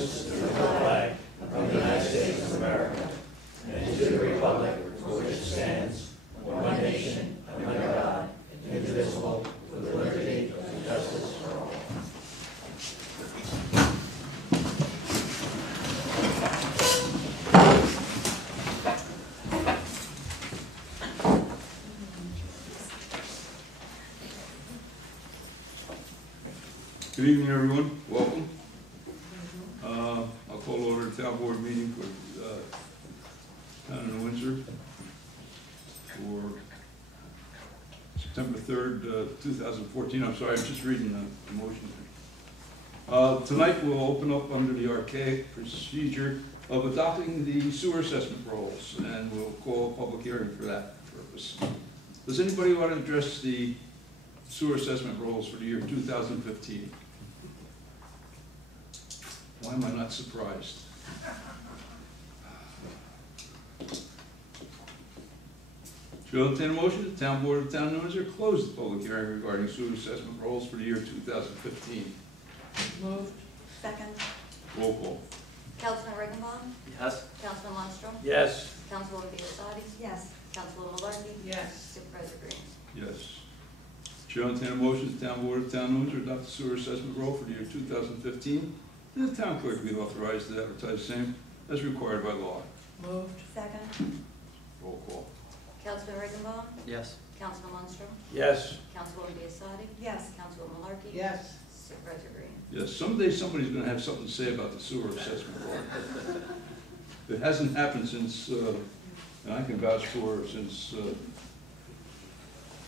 allegiance to the flag of the United States of America and to the republic for which it stands, one nation, under God, indivisible, with liberty and justice for all. Good evening, everyone. Welcome. I'll call order the town board meeting for town of Windsor for September 3rd, 2014. I'm sorry, I'm just reading the motion. Tonight we'll open up under the archaic procedure of adopting the sewer assessment rolls, and we'll call a public hearing for that purpose. Does anybody want to address the sewer assessment rolls for the year 2015? Why am I not surprised? Shall I entertain a motion? The town board of the town of Windsor close the public hearing regarding sewer assessment rolls for the year 2015. Moved. Second. Roll call. Councilman Riggenbaum? Yes. Councilman Lundstrom? Yes. Councilwoman Biassatti? Yes. Councilwoman Malarkey? Yes. Supervisor Green? Yes. Shall I entertain a motion? The town board of the town of Windsor adopt the sewer assessment roll for the year 2015. And the town clerk be authorized to advertise the same as required by law. Moved. Second. Roll call. Councilman Riggenbaum? Yes. Councilman Lundstrom? Yes. Councilwoman Biassatti? Yes. Councilwoman Malarkey? Yes. Supervisor Green? Yes, someday somebody's going to have something to say about the sewer assessment roll. It hasn't happened since, and I can vouch for since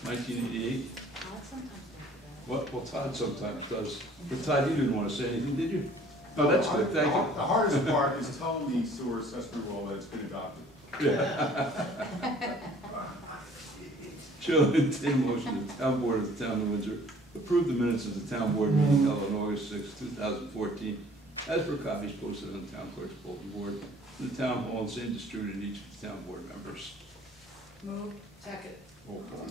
1988. Sometimes Well, Todd sometimes does. But Todd, you didn't want to say anything, did you? Oh, that's good, thank you. The hardest part is telling the sewer assessment roll that it's been adopted. Shall I entertain a motion, the town board of the town of Windsor approve the minutes of the town board meeting held on August 6, 2014, as per copies posted on the town clerk's bulletin board in the town hall and same distributed to each of the town board members. Moved. Second. Roll call.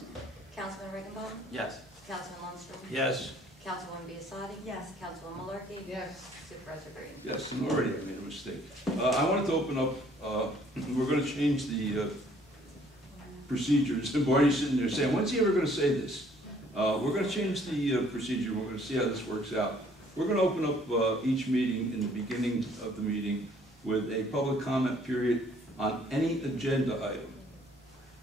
Councilman Riggenbaum? Yes. Councilman Lundstrom? Yes. Councilwoman Biassatti? Yes. Councilwoman Malarkey? Yes. Supervisor Green? Yes, and already I made a mistake. I wanted to open up, we're going to change the procedures. And Barney's sitting there saying, when's he ever going to say this? We're going to change the procedure. We're going to see how this works out. We're going to open up each meeting in the beginning of the meeting with a public comment period on any agenda item.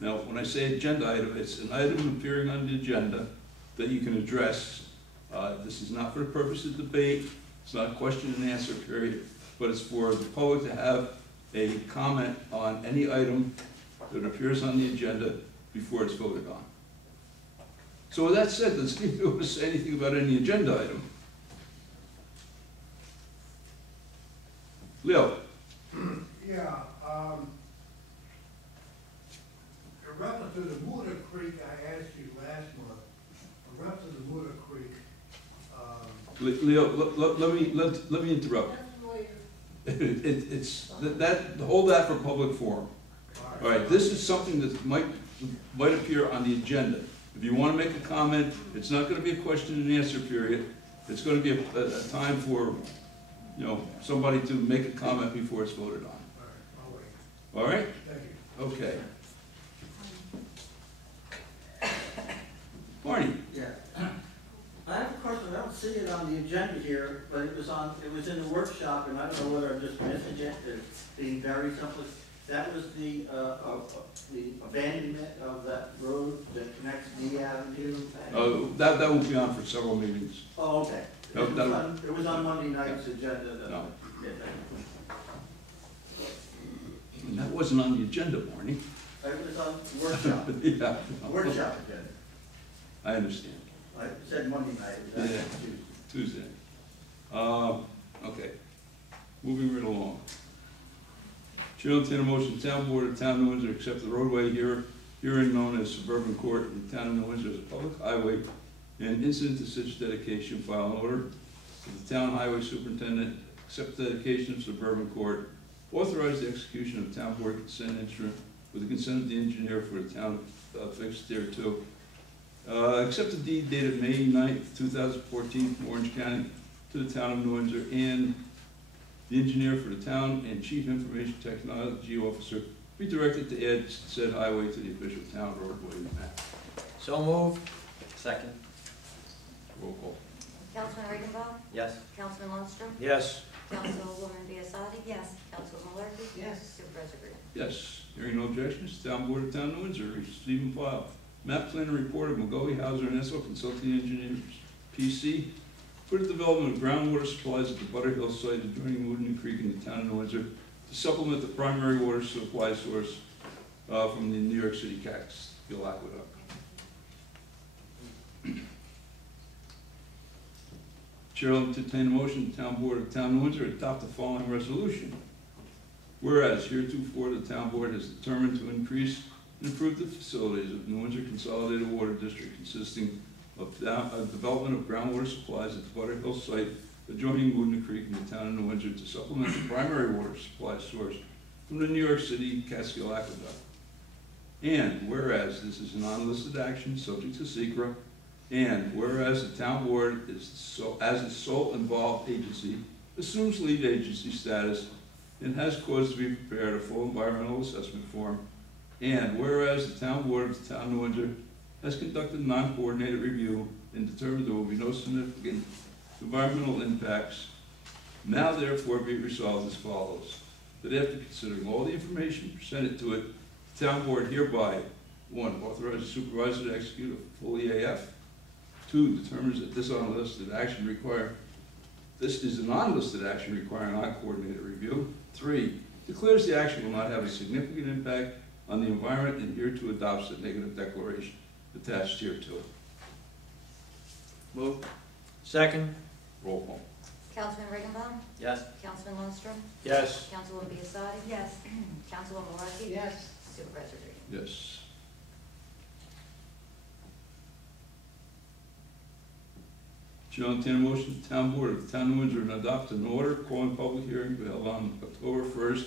Now, when I say agenda item, it's an item appearing on the agenda that you can address. This is not for the purpose of debate. It's not a question and answer period, but it's for the public to have a comment on any item that appears on the agenda before it's voted on. So with that said, does anybody want to say anything about any agenda item? Leo? Yeah, in reference to the Muda Creek, I asked you last month, in reference to the Muda Creek, Leo, let me interrupt. Hold that for public forum. All right, this is something that might appear on the agenda. If you want to make a comment, it's not going to be a question and answer period. It's going to be a time for, somebody to make a comment before it's voted on. I'll wait. All right? Thank you. Okay. Barney? Yeah. I have a question. I don't see it on the agenda here, but it was in the workshop, and I don't know whether I'm just missing it, it's being very simple. That was the abandonment of that road that connects D Avenue. That will be on for several meetings. Oh, okay. No, It was on Monday night's agenda. No. Yeah, And that wasn't on the agenda, Barney. it was on workshop. Yeah. Workshop agenda. I understand. I said Monday night. It was Yeah. actually Tuesday. Tuesday. Okay. Moving right along. Chair will entertain a motion, the town board of the town of New Windsor accept the roadway hearing known as Suburban Court in the town of New Windsor as a public highway and incident to such dedication, file an order for the town highway superintendent, accept the dedication of Suburban Court, authorize the execution of town board consent instrument with the consent of the engineer for the town fixed thereto. Accept the deed dated May 9th, 2014 from Orange County to the town of New Windsor and The engineer for the town and chief information technology officer be directed to add said highway to the official town roadway map. So moved. Second. Roll call. Councilman Riggenbaugh? Yes. Councilman Lundstrom? Yes. Councilwoman Biassadi? Yes. Councilman Malarkey? Yes. Supervisor Green? Yes. Hearing no objections, Town Board of Town of Windsor, receive and file. Map plan and report of McGoey, Hauser, and Esso Consulting Engineers, PC, for the development of groundwater supplies at the Butter Hill site adjoining Woodland Creek in the town of Windsor to supplement the primary water supply source from the New York City Catskill Aqueduct. Chair will entertain a motion, the Town Board of Town of Windsor adopt the following resolution. Whereas heretofore the Town Board has determined to increase and improve the facilities of New Windsor Consolidated Water District consisting of development of groundwater supplies at the Butter Hill site adjoining Woodland Creek in the town of New Windsor to supplement the primary water supply source from the New York City Catskill Aqueduct. And whereas this is a non-listed action subject to SECRA, and whereas the town board is as the sole involved agency assumes lead agency status and has caused to be prepared a full environmental assessment form, and whereas the town board of the town of New Windsor has conducted a non-coordinated review and determined there will be no significant environmental impacts, now therefore be resolved as follows. That after considering all the information presented to it, the town board hereby, 1, authorizes the supervisor to execute a full EAF. 2, determines that this is a non-listed action requiring non-coordinated review. 3, declares the action will not have a significant impact on the environment and hereto adopts the negative declaration attached here to it. Move. Second. Roll call. Councilman Riggenbaugh? Yes. Councilman Lundstrom? Yes. Councilwoman Biassadi? Yes. Councilwoman Malarkey? Yes. Supervisor Green? Yes. Chair will entertain a motion, the town board of the town of Windsor and adopt an order calling public hearing to be held on October 1st,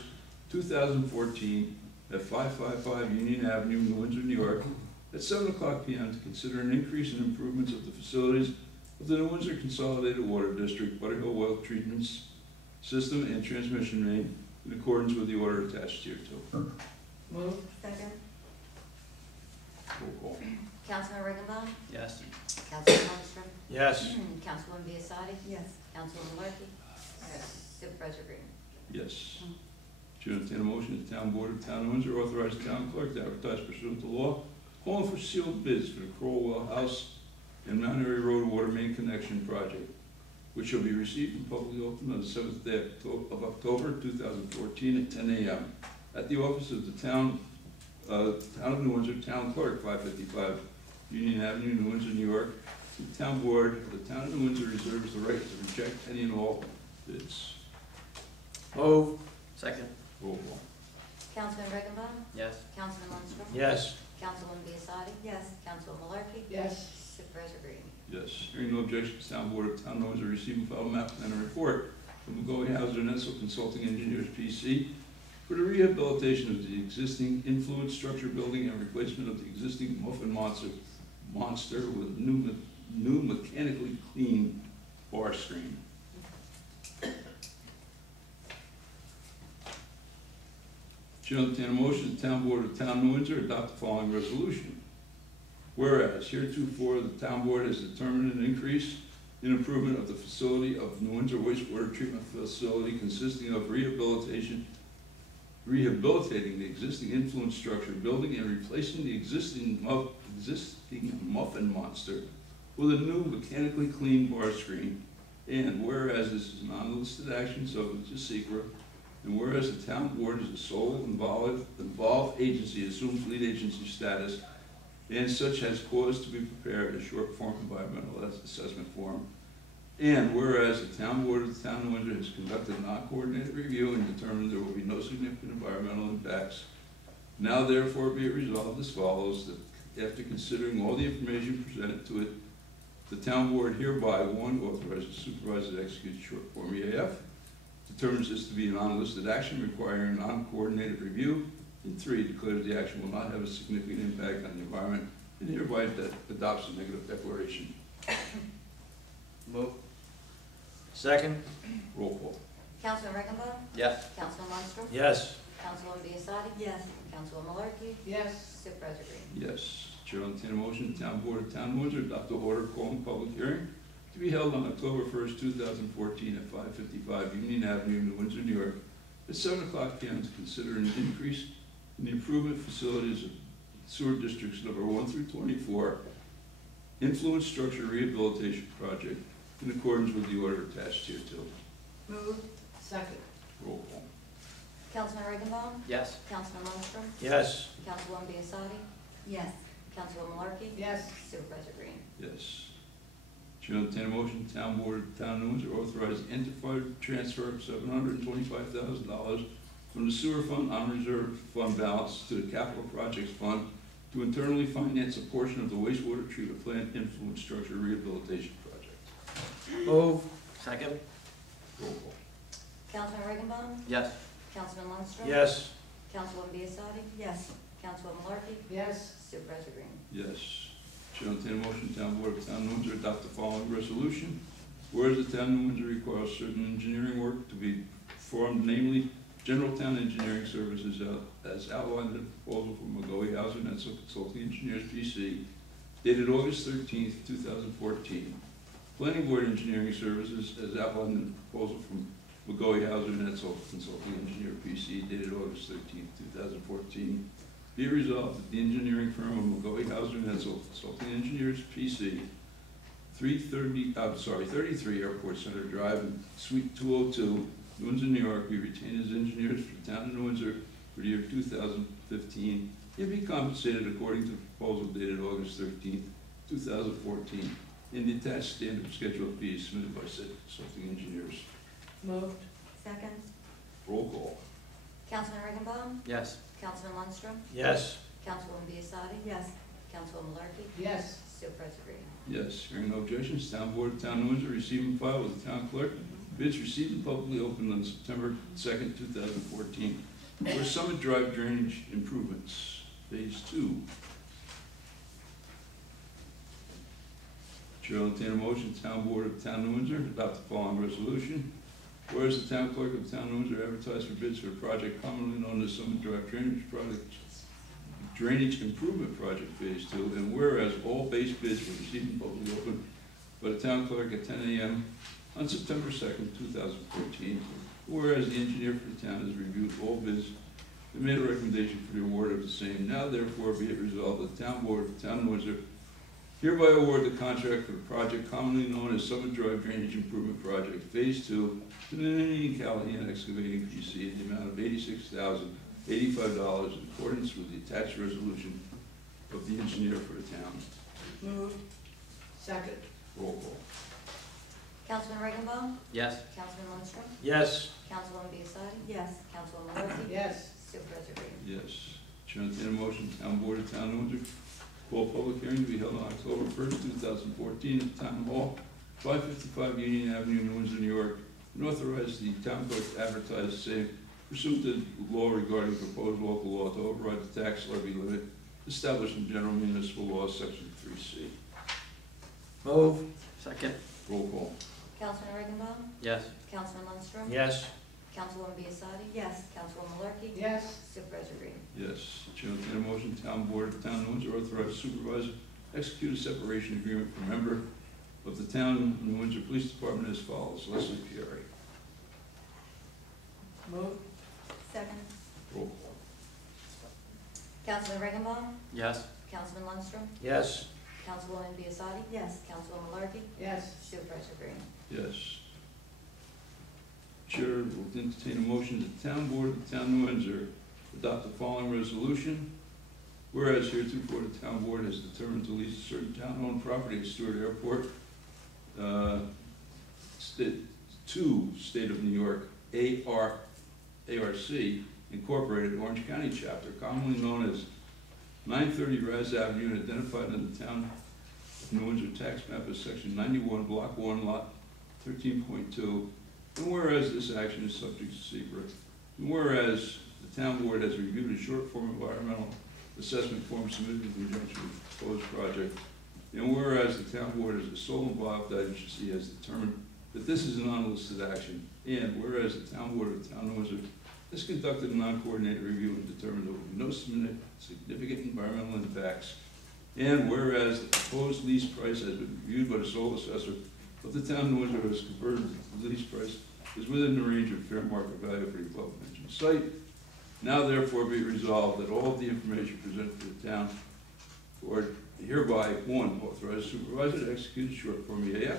2014 at 555 Union Avenue, New Windsor, New York, at 7:00 p.m. to consider an increase in improvements of the facilities of the New Windsor Consolidated Water District, Butter Hill Well Treatment System and Transmission Main in accordance with the order attached here to. Move. Second. Roll call. Councilman Riggenbaugh? Yes. Councilman Lundstrom? Yes. Councilwoman Biassadi? Yes. Councilwoman Malarkey? Yes. Supervisor Green? Yes. Chair will entertain a motion, the town board of town of Windsor authorize the town clerk to advertise pursuant to law, calling for sealed bids for the Crowell House and Mount Airy Road Water Main Connection Project, which shall be received and publicly opened on the 7th day of October 2014 at 10 a.m. at the office of the town of New Windsor, Town Clerk, 555 Union Avenue, New Windsor, New York. The town board of the town of New Windsor reserves the right to reject any and all bids. Move. Second. Roll call. Councilman Riggenbaugh? Yes. Councilman Lundstrom? Yes. Councilwoman Biassadi? Yes. Councilwoman Malarkey? Yes. Supervisor Green? Yes. Hearing no objections, town board of town of Windsor receive and file map plan and report from McGoey, Hauser, and Esso Consulting Engineers, PC, for the rehabilitation of the existing influence structure building and replacement of the existing muffin monster with new mechanically clean bar screen. Chair will entertain a motion, the town board of town of New Windsor adopt the following resolution. Whereas heretofore the town board has determined an increase in improvement of the facility of New Windsor wastewater treatment facility consisting of rehabilitating the existing influence structure building and replacing the existing muffin monster with a new mechanically clean bar screen. And whereas this is a non-listed action subject to SECRA, and whereas the town board is the sole involved agency, assumes lead agency status, and such has caused to be prepared a short form environmental assessment form. And whereas the town board of the town of Windsor has conducted a non-coordinated review and determined there will be no significant environmental impacts, now therefore be it resolved as follows, that after considering all the information presented to it, the town board hereby, 1, authorizes the supervisor to execute short form EAF, determines this to be a non-listed action requiring a non-coordinated review, and 3, declares the action will not have a significant impact on the environment, and hereby adopts a negative declaration. Move. Second. Roll call. Councilman Riggenbach? Yes. Councilman Lundstrom? Yes. Councilwoman Biassiatti? Yes. Councilwoman Malarkey? Yes. Supervisor Green? Yes. Chair will entertain a motion, the Town Board of Town of Windsor adopt the order calling public hearing to be held on October 1st, 2014 at 555 Union Avenue, New Windsor, New York, at 7 o'clock p.m. to consider an increase in the improvement facilities of sewer districts number 1 through 24 influence structure rehabilitation project in accordance with the order attached here too. Move. Second. Roll call. Councilman Riggenbach? Yes. Councilman Lundstrom? Yes. Councilwoman Biassiatti? Yes. Councilwoman Malarkey? Yes. Supervisor Green? Yes. Chair will entertain a motion, the Town Board of Town of New Windsor authorize interfund transfer of $725,000 from the sewer fund unreserved fund balance to the capital projects fund to internally finance a portion of the wastewater treatment plant influence structure rehabilitation project. Move. Second. Roll call. Councilman Riggenbach? Yes. Councilman Lundstrom? Yes. Councilwoman Biassiatti? Yes. Councilwoman Malarkey? Yes. Supervisor Green? Yes. Chair will entertain a motion, the Town Board of Town of New Windsor adopt the following resolution. Whereas the Town of New Windsor requires certain engineering work to be performed, namely general town engineering services as outlined in the proposal from McGoey Housing and Consulting Engineers PC dated August 13th, 2014. Planning Board Engineering Services as outlined in the proposal from McGoey Housing and Consulting Engineer PC dated August 13th, 2014. Be it resolved that the engineering firm of McGoey Housing and Consulting Engineers PC 33 Airport Center Drive and Suite 202, New Windsor, New York, be retained as engineers for the Town of New Windsor for the year 2015, and be compensated according to the proposal dated August 13th, 2014, in the attached standard schedule of fees submitted by said consulting engineers. Moved. Second. Roll call. Councilman Riggenbach? Yes. Councilman Lundstrom? Yes. Councilwoman Biassiatti? Yes. Councilwoman Malarkey? Yes. Supervisor Green? Yes, hearing no objections, Town Board of Town of Windsor receive and file with the Town Clerk bids received and publicly opened on September 2nd, 2014 for Summit Drive Drainage Improvements, Phase 2. Chair will entertain a motion, Town Board of Town of New Windsor adopt the following resolution. Whereas the Town Clerk of the Town of New Windsor advertised for bids for a project commonly known as Summit Drive Drainage Improvement Project Phase 2, and whereas all base bids were received and publicly opened by the Town Clerk at 10 a.m. on September 2nd, 2014, whereas the engineer for the town has reviewed all bids and made a recommendation for the award of the same, now therefore be it resolved that the Town Board of the Town of Windsor hereby award the contract for the project commonly known as Summit Drive Drainage Improvement Project Phase 2 to the Callahan Excavating PC in the amount of $86,085 in accordance with the attached resolution of the engineer for the town. Moved. Second. Roll call. Councilman Riggenbach? Yes. Councilman Lundstrom? Yes. Councilwoman Biassiatti? Yes. Councilwoman Malarkey? Yes. Supervisor Green? Yes. Chair will entertain a motion, Town Board of Town of Windsor call public hearing to be held on October 1st, 2014 at Town Hall, 555 Union Avenue, New Windsor, New York, and authorize the Town Clerk to advertise the same pursuant to law regarding proposed local law to override the tax levy limit established in General Municipal Law, Section 3C. Move. Second. Roll call. Councilman Riggenbach? Yes. Councilman Lundstrom? Yes. Councilwoman Biassiatti? Yes. Councilwoman Malarkey? Yes. Supervisor Green? Yes. Chair will entertain a motion, Town Board of Town of Windsor authorize supervisor execute a separation agreement for member of the Town of New Windsor Police Department as follows. Leslie Pierre. Moved. Second. Roll call. Councilman Riggenbach? Yes. Councilman Lundstrom? Yes. Councilwoman Biassiatti? Yes. Councilwoman Malarkey? Yes. Supervisor Green? Yes. Chair will entertain a motion that the Town Board of the Town of New Windsor adopt the following resolution. Whereas heretofore the Town Board has determined to lease certain town-owned property at Stewart Airport to State of New York ARC Incorporated Orange County Chapter, commonly known as 930 Raz Avenue, and identified in the Town of New Windsor tax map as Section 91, Block 1, Lot 13.2. And whereas this action is subject to secret, and whereas the Town Board has reviewed a short form environmental assessment form submitted in conjunction with the proposed project, and whereas the Town Board as the sole involved agency has determined that this is an unlisted action, and whereas the town board of the town of Windsor has conducted a non-coordinated review and determined there will be no significant environmental impacts, and whereas the proposed lease price has been reviewed by the sole assessor of the town of Windsor has confirmed that the lease price is within the range of fair market value for the above-mentioned site, now therefore be it resolved that all of the information presented to the town board hereby, one, authorize supervisor to execute a short form EAF,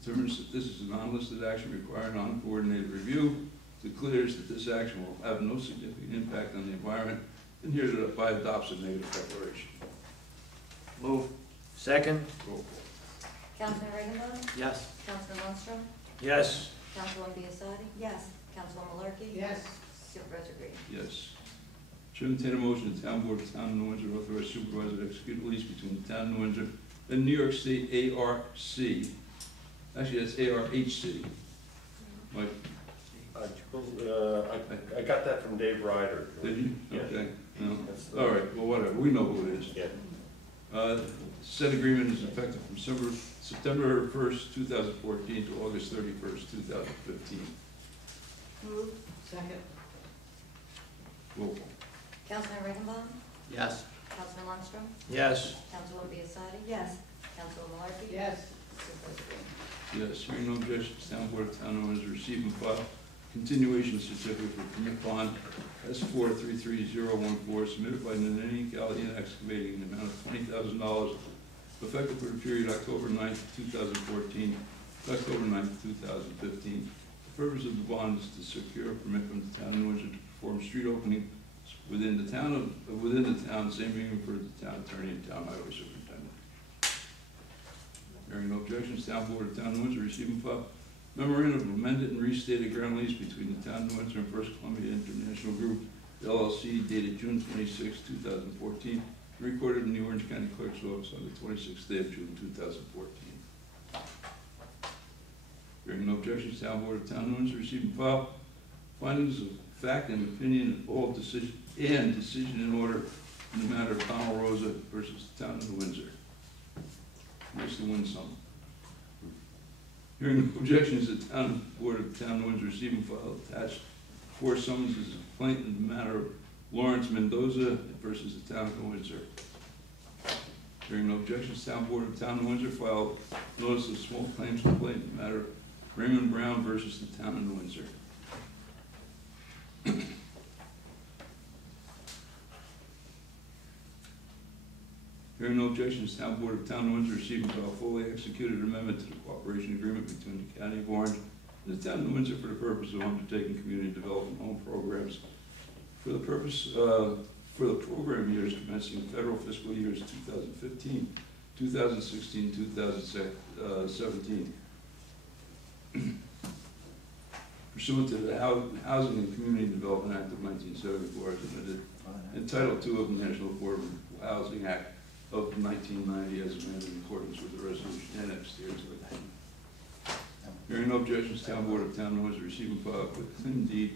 determines that this is a non-listed action requiring non-coordinated review, declares that this action will have no significant impact on the environment, and hereby adopts a negative declaration. Move. Second. Roll call. Councilman Regenbaum? Yes. Councilman Lundstrom? Yes. Councilwoman Biassiatti? Yes. Councilwoman Malarkey? Yes. Supervisor Green? Yes. Should entertain a motion, the town board of the town of New Windsor authorize supervisor to execute a lease between the town of New Windsor and New York State ARC. Actually, that's ARHC. Mike, I got that from Dave Ryder. did you? Yeah. Okay. No. That's the- All right, well, whatever, we know who it is. Yeah. Said agreement is effective from September 1st, 2014 to August 31st, 2015. Move. Second. Roll call. Councilman Regenbaum? Yes. Councilman Lundstrom? Yes. Councilwoman Biassiatti? Yes. Councilwoman Malarkey? Yes. Supervisor Green? Yes, hearing no objections, town board of town owners receive and file continuation certificate for permit bond S433014 submitted by Nanani Callahan Excavating in the amount of $20,000 effective for the period October 9th, 2014 to October 9th, 2015. The purpose of the bond is to secure a permit from the town of New Windsor to perform street opening within the town, same being for the town attorney and town highway superintendent. Hearing no objections, town board of town of New Windsor receive and file memorandum of amended and restated ground lease between the town of New Windsor and First Columbia International Group, LLC, dated June 26, 2014, recorded in the Orange County Clerk's Office on the 26th day of June 2014. Hearing no objections, town board of town of New Windsor receive and file findings of fact and opinion of all decision in order in the matter of Donald Rosa versus the town of New Windsor. Nice to win some. Hearing no objections, the town board of the town of Windsor receive and file attached 4 summonses of complaint in the matter of Lawrence Mendoza versus the town of New Windsor. Hearing no objections, town board of the town of Windsor filed notice of small claims complaint in the matter of Raymond Brown versus the town of New Windsor. Hearing no objections, town board of town of Windsor received and file fully executed amendment to the cooperation agreement between the county of Orange and the town of New Windsor for the purpose of undertaking community development home programs for the purpose for the program years commencing federal fiscal years 2015, 2016, 2017. Pursuant to the Housing and Community Development Act of 1974 as amended, and Title II of the National Affordable Housing Act of 1990 as amended in accordance with the resolution annexed here to it. Hearing no objections, town board of town of Windsor receive and file a quick claim deed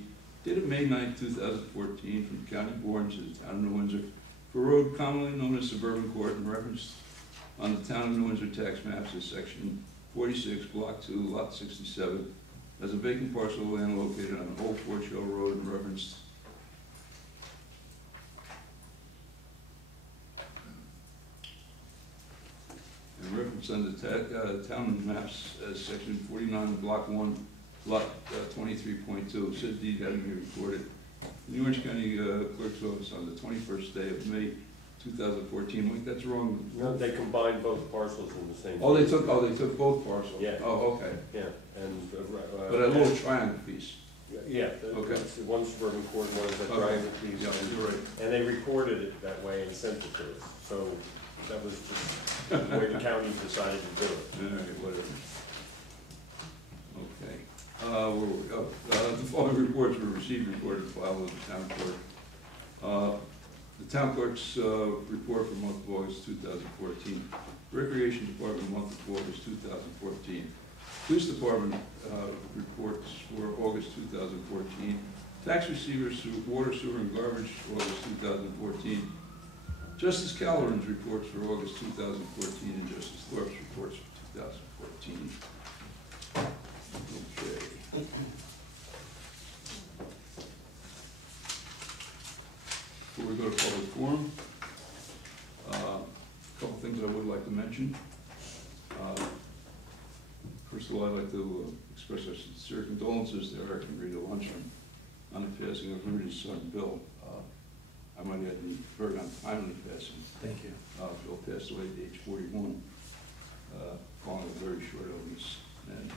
dated May 9, 2014 from the county of Orange to the town of New Windsor for a road commonly known as Suburban Court in reference on the town of New Windsor tax maps as section 46, block 2, lot 67, as a vacant parcel of land located on Old Fort Shell Road in reference on the town maps as section 49, block 1, lot 23.2. Said deed having been recorded in the Orange County Clerk's Office on the 21st day of May 2014. Wait, that's wrong. No, they combined both parcels in the same. Oh, they took both parcels? Yeah. Oh, okay. Yeah, and. But a little triangle piece. Yeah. Okay. It's one Suburban Court, one is a Okay. triangle piece. Yeah, you're right. And they recorded it that way and sent it to us. So that was just the way the county decided to do it. All right, whatever. Okay. Where were we? Oh, the following reports were received, recorded, and filed with the town clerk. The town clerk's report for the month of August 2014. Recreation Department month of August 2014. Police Department reports for August 2014. Tax receivers, water, sewer, and garbage, August 2014. Justice Calhoun's reports for August 2014 and Justice Thorpe's reports for 2014. Okay. Before we go to public forum, a couple things I would like to mention. First of all, I'd like to express our sincere condolences to Eric and Rita Lunchman on the passing of Rita's son, Bill. I might add, very untimely passing. Thank you. Bill passed away at age 41, following a very short illness. And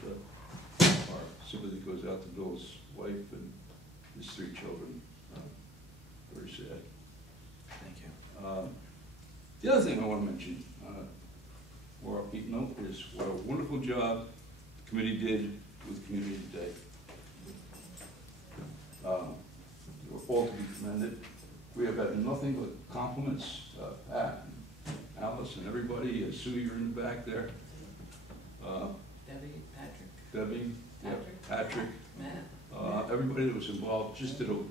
our sympathy goes out to Bill's wife and his 3 children. Very sad. Thank you. The other thing I want to mention, more upbeat note, is what a wonderful job the committee did with Community Day. They were all to be commended. We have had nothing but compliments, Pat, and Alice, and everybody. Sue, you're in the back there. Debbie, Patrick, Debbie, Patrick, Matt. everybody that was involved just did an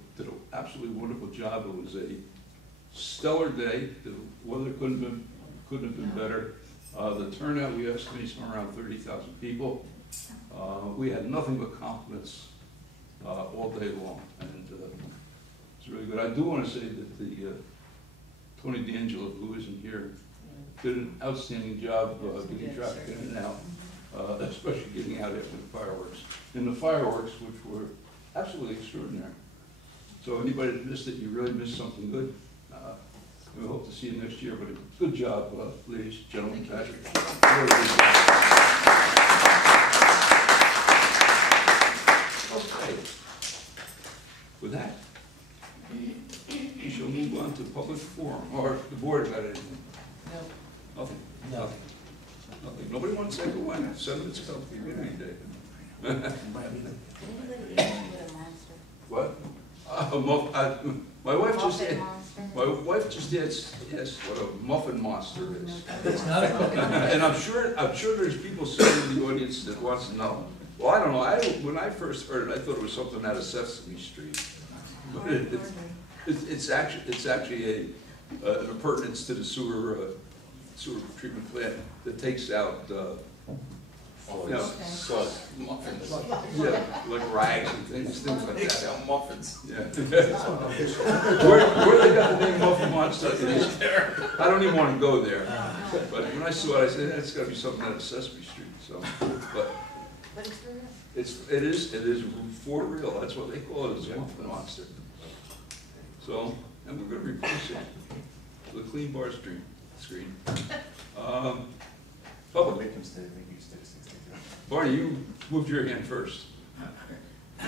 absolutely wonderful job. It was a stellar day. The weather couldn't have been better. The turnout, we estimate somewhere around 30,000 people. We had nothing but compliments all day long, and it's really good. I do want to say that the Tony D'Angelo, who isn't here, did an outstanding job getting traffic in and out, especially getting out after the fireworks. And the fireworks, which were absolutely extraordinary. So anybody that missed it, you really missed something good. We hope to see you next year, but good job, ladies and gentlemen. Patrick. Okay. With that, we shall move on to public forum, or the board got anything? No. Nothing? No. Nothing. Nobody wants to say go on, 7 minutes ago, for your meeting day. Anybody eat a monster? What? My wife just, Muffin monster? my wife just asked, yes, what a muffin monster is. It's not a cookie. And I'm sure there's people sitting in the audience that wants to know. Well, I don't know, when I first heard it, I thought it was something out of Sesame Street. But it's actually an appurtenance to the sewer treatment plant that takes out, you know, Slug. Muffins. yeah, like rags and things like They that. sell muffins. Yeah. Where they got the name Muffin Monster, I don't even want to go there. But when I saw it, I said, that's got to be something out of Sesame Street. So, but But it's for real. it is for real. That's what they call it, is a Muffin Monster. So, and we're going to replace it with a clean bar screen. Public. Make him stay, make you stay 62. Barney, you moved your hand first. I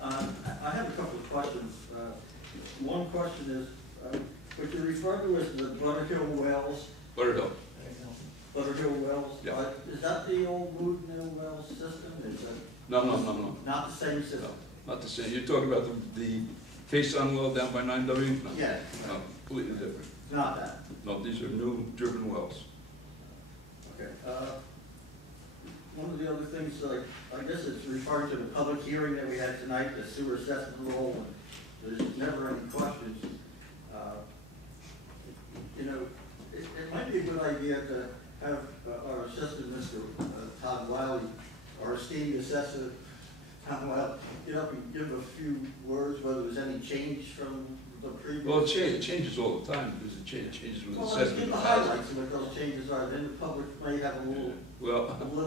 have a couple of questions. One question is, what you refer to as the Butterhill Wells, Butterhill. Butterhill Wells? Yeah. Is that the old Wood Mill Wells system? Is that No. not the same system? No, not the same. You're talking about the Quezon well down by 9W? No. Yeah, No, completely different. not that. No, these are new driven wells. Okay. One of the other things, I guess it's referring to the public hearing that we had tonight, the sewer assessment rule, and there's never any questions. You know, it might be a good idea to have our assistant, Mr. Todd Wiley, our esteemed assessor, Tom Wiley, get up and give a few words, whether there's any change from the previous. Well, it changes all the time because it changes with Well, let's assessment. give the highlights of what those changes are, then the public may have a little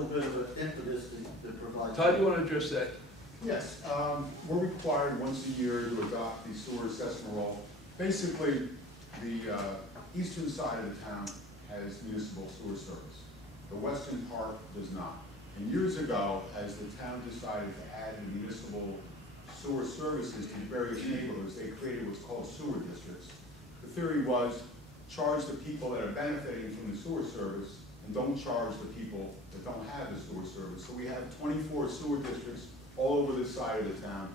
bit of an impetus to provide. Todd, you want to address that? Yes, we're required once a year to adopt the sewer assessment roll. Basically, the eastern side of the town has municipal sewer service. The western part does not. And years ago, as the town decided to add the municipal sewer services to the various neighborhoods, they created what's called sewer districts. The theory was, charge the people that are benefiting from the sewer service and don't charge the people that don't have the sewer service. So we have 24 sewer districts all over this side of the town.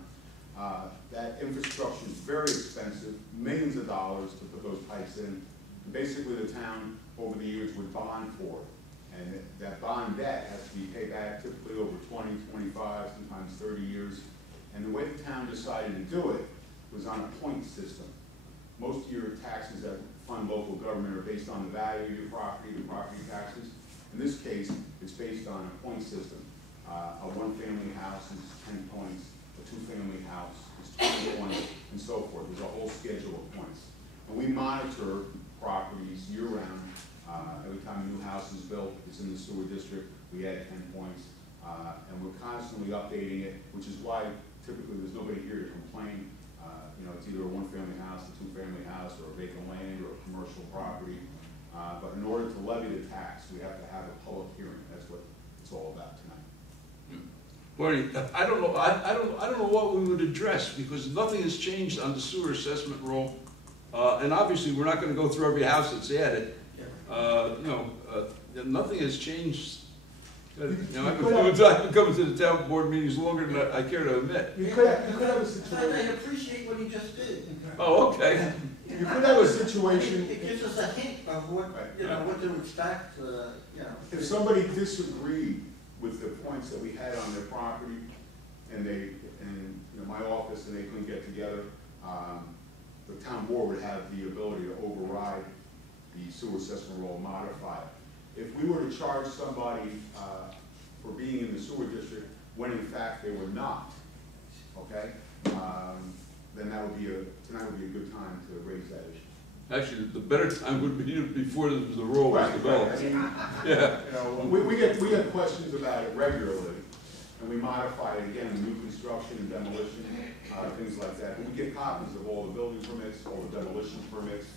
That infrastructure is very expensive, millions of dollars to put those pipes in. And basically, the town, over the years, would bond for it. And that bond debt has to be paid back typically over 20, 25, sometimes 30 years. And the way the town decided to do it was on a point system. Most of your taxes that fund local government are based on the value of your property, the property taxes. In this case, it's based on a point system. A one-family house is 10 points, a two-family house is 20 points, and so forth. There's a whole schedule of points. And we monitor properties year-round. Every time a new house is built, it's in the sewer district, we add 10 points. And we're constantly updating it, which is why typically there's nobody here to complain. You know, it's either a one-family house, a two-family house, or a vacant land, or a commercial property. But in order to levy the tax, we have to have a public hearing. That's what it's all about tonight. Barney, I don't know, I don't know what we would address, because nothing has changed on the sewer assessment roll. And obviously, we're not gonna go through every house that's added. Nothing has changed. You know, I've been coming to the town board meetings longer than I care to admit. You could have a I situation. appreciate what he just did. Oh, okay. You could have a situation. It gives us a hint of what, you know, what to expect, you know. If somebody disagreed with the points that we had on their property, and you know, my office, and they couldn't get together, the town board would have the ability to override the sewer assessment roll, modify it. If we were to charge somebody for being in the sewer district when in fact they were not, okay, then tonight would be a good time to raise that issue. Actually, the better time would be before the roll was developed. I mean, Yeah. you know, we get questions about it regularly, and we modify it again, new construction and demolition, things like that. And we get copies of all the building permits, all the demolition permits.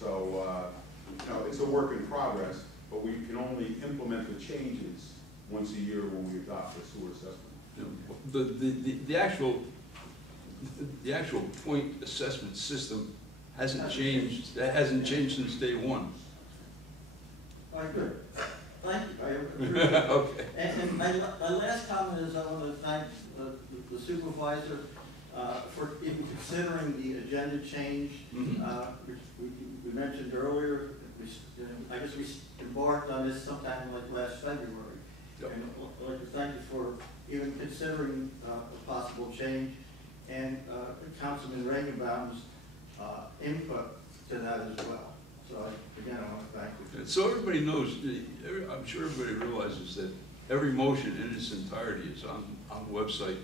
So, you know, it's a work in progress, but we can only implement the changes once a year when we adopt the sewer assessment. The actual point assessment system hasn't changed. That hasn't changed since day one. All right, good. Thank you, I appreciate it. Okay. And my last comment is I want to thank the supervisor for even considering the agenda change, which we mentioned earlier. I guess we embarked on this sometime like last February. Yep. And I'd like to thank you for even considering a possible change, and Councilman Regenbaum's input to that as well. So again, I want to thank you. So everybody knows, I'm sure everybody realizes that every motion in its entirety is on the website.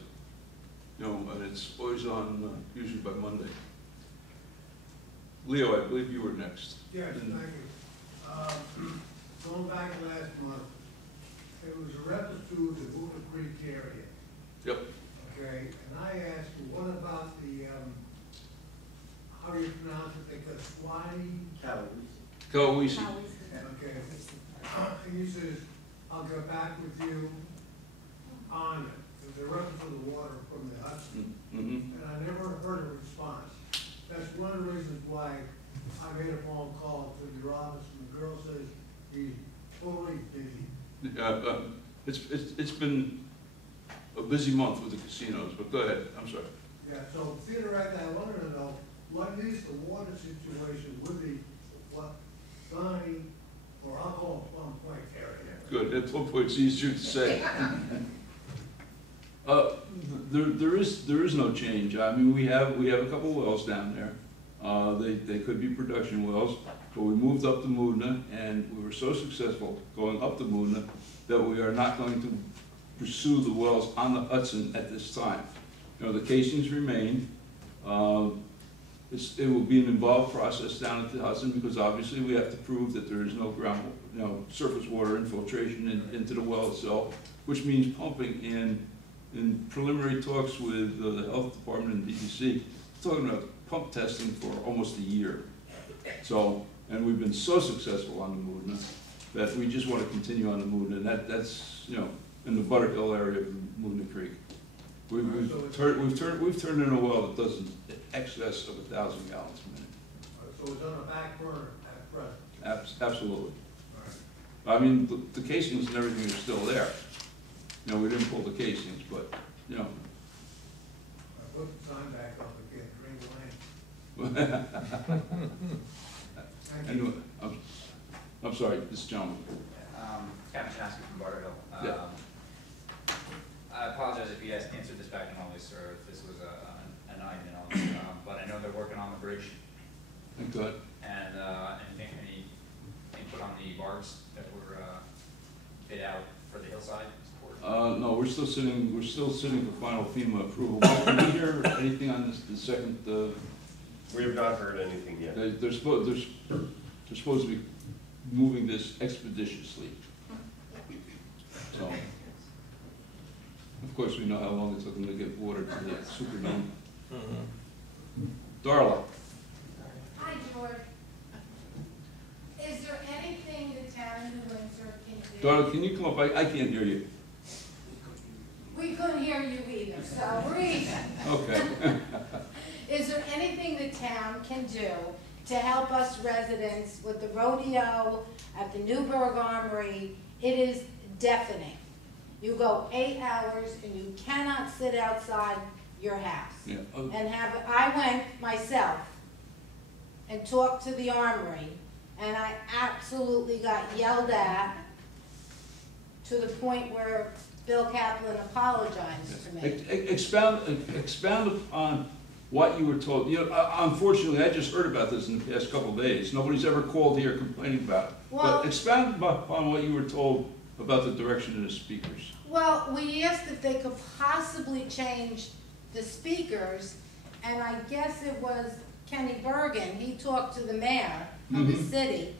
You know, and it's always on, usually by Monday. Leo, I believe you were next. Yes, thank you. Going back last month, it was a reference to the Buda Creek area. Yep. Okay, and I asked you, what about the, how do you pronounce it, the Kaswani? Coeasy. Okay, and you says, I'll get back with you on it. There's a reference to the water from the Hudson, and I never heard a response. That's one of the reasons why I made a phone call to your office, and the girl says he's totally busy. It's been a busy month with the casinos, but go ahead, I'm sorry. Yeah, so theoretically, I wanted to know, what is the water situation with the, what, Sonny, or I'll call it Plum Point area? Good, that Plum Point's easier to say. There is no change. I mean, we have a couple wells down there. They could be production wells, but we moved up to Moodna, and we were so successful going up to Moodna that we are not going to pursue the wells on the Hudson at this time. You know, the casings remain. It will be an involved process down at the Hudson, because obviously we have to prove that there is no surface water infiltration into the well itself, which means pumping. In preliminary talks with the health department and DEC, talking about pump testing for almost a year. So, and we've been so successful on the Moodna that we just want to continue on the Moodna, and that's, you know, in the Butterhill area of Moodna Creek. We've turned in a well that does in excess of 1,000 gallons a minute. So it's on the back burner at present? Absolutely. All right. I mean, the casings and everything are still there. You know, we didn't pull the casings, but, you know. I put the sign back up again, drain the lane. Thank you. Anyway, I'm sorry, this gentleman. Captain Chansky from Butterhill. Yeah. I apologize if you guys answered this back in August, or if this was an item in August, but I know they're working on the bridge. Good. And any input on the barbs that were bid out for the hillside support? No, we're still sitting for final FEMA approval. Did we hear anything on this, the second, We have not heard anything yet. they're supposed to be moving this expeditiously. So, of course, we know how long it took them to get water to the Superdome. Darla? Hi, George. Is there anything the town of New Windsor can do? Darla, can you come up? I can't hear you. We couldn't hear you either, so we're even. Okay. Is there anything the town can do to help us residents with the rodeo at the Newburgh Armory? It is deafening. You go 8 hours and you cannot sit outside your house. Yeah. And I went myself and talked to the armory, and I absolutely got yelled at to the point where Bill Kaplan apologized to me. Expound upon what you were told. You know, unfortunately, I just heard about this in the past couple of days. Nobody's ever called here complaining about it. Well, But expound upon what you were told about the direction of the speakers. Well, we asked if they could possibly change the speakers, and I guess it was Kenny Bergen. He talked to the mayor of the city,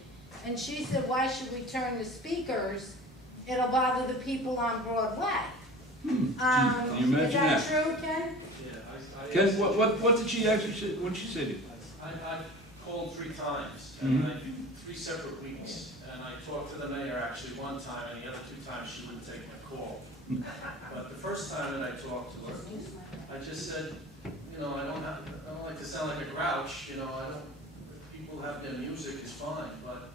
and she said, why should we turn the speakers? It'll bother the people on Broadway. Can you imagine is that that? true, Ken? Yeah, Ken, what did she actually say? What did she say to you? I called 3 times, and I did 3 separate weeks, and I talked to the mayor actually one time, and the other 2 times she wouldn't take my call. But the first time that I talked to her, I just said, you know, I don't like to sound like a grouch, you know, if people have their music is fine, but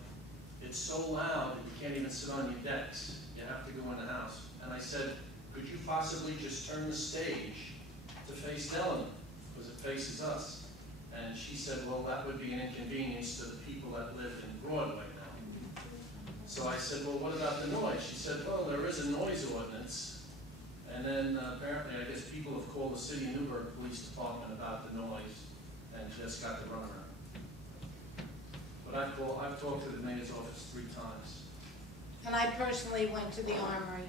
it's so loud that you can't even sit on your decks. You have to go in the house. And I said, could you possibly just turn the stage to face Delano, because it faces us? And she said, well, that would be an inconvenience to the people that live in Broadway now. So I said, well, what about the noise? She said, well, there is a noise ordinance. And then apparently, I guess people have called the City of Newburgh Police Department about the noise and just got the runaround. But I've talked to the mayor's office 3 times. And I personally went to the armory.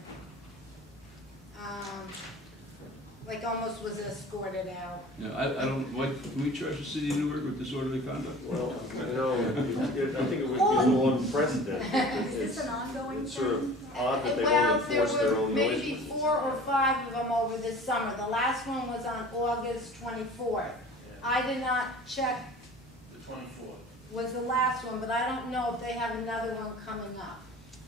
Like almost was escorted out. Yeah, I don't, can we charge the city of Newburgh with disorderly conduct? Well, no, I think it would be a little unprecedented. Is this an ongoing It's sort of thing? odd that they Well, won't there enforce their were own maybe noise. 4 or 5 of them over this summer. The last one was on August 24th. I did not check, The 24th. was the last one, but I don't know if they have another one coming up.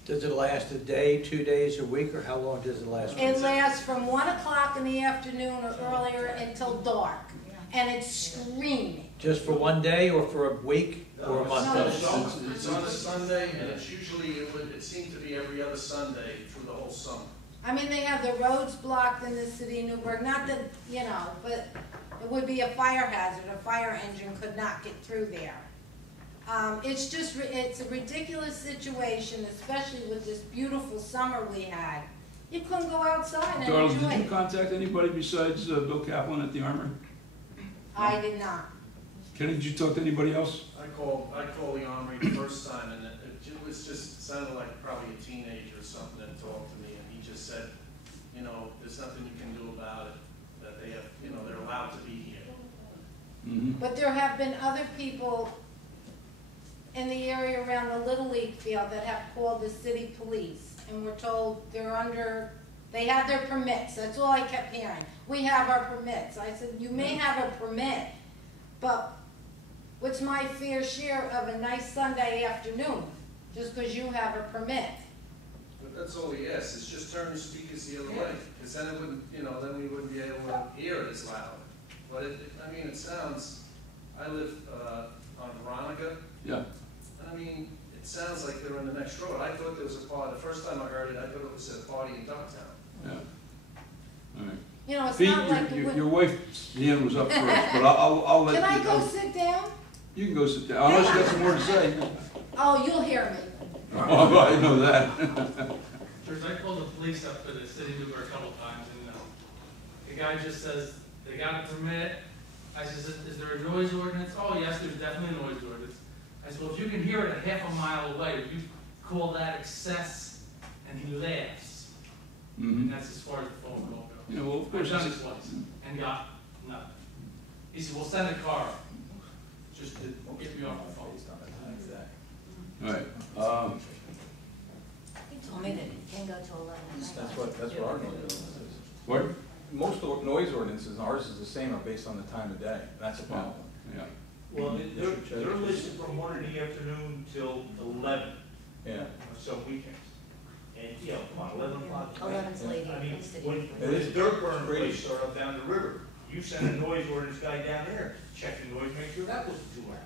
Does it last a day, 2 days, a week, or how long does it last? It lasts from 1 o'clock in the afternoon or earlier until dark, and it's screaming. Just for 1 day, or for a week, or a month? No, It's on a Sunday, and it's usually, it seemed to be every other Sunday through the whole summer. I mean, they have the roads blocked in the city of Newburgh, not that, you know, but it would be a fire hazard. A fire engine could not get through there. It's a ridiculous situation, especially with this beautiful summer we had. You couldn't go outside and Darla, enjoy did you it. contact anybody besides Bill Kaplan at the Armory? I did not. Kenny, did you talk to anybody else? I called the armory the first time, and it was just, it sounded like probably a teenager or something that talked to me, and he just said, you know, there's nothing you can do about it, that they have, you know, they're allowed to be here. But there have been other people in the area around the Little League field that have called the city police, and we're told they have their permits. That's all I kept hearing. We have our permits. I said, you may have a permit, but what's my fair share of a nice Sunday afternoon, just because you have a permit? But that's all he asks, is just turn the speakers the other way, because then it wouldn't, you know, then we wouldn't be able to hear it as loud. But I mean, it sounds, I live on Veronica. Yeah. I mean, it sounds like they're on the next road. I thought there was a party, the first time I heard it, I thought it was a party in Ducktown. Yeah. All right. You know, it's Pete, not like your wife's hand was up first, but I'll let you. Can I go sit down? You can go sit down, unless you got some more to say. Oh, you'll hear me. Oh, I know that. George, I called the police up to the city of Newburgh a couple times, and the guy just says, they got a permit. I says, is there a noise ordinance? Oh, yes, there's definitely a noise ordinance. I said, well, if you can hear it a half a mile away, would you call that excess? And he laughs. And that's as far as the phone call goes. Yeah, well, of I've course. done it twice and got nothing. He said, we'll send a car, just to get me off the phone. All right, He told me that it can go to 11 at night. That's what our noise ordinance is. what? Most noise ordinances, ours is the same, based on the time of day. That's a problem. Yeah, Well, they're listed from 1 in the afternoon till 11 Yeah. on some weekends. And, you know, come on, 11 o'clock. 11's late I in mean, the city. when It is the dirt burn crazy. place started up down the river, you send a noise ordinance guy down there, check the noise, make sure that wasn't too loud.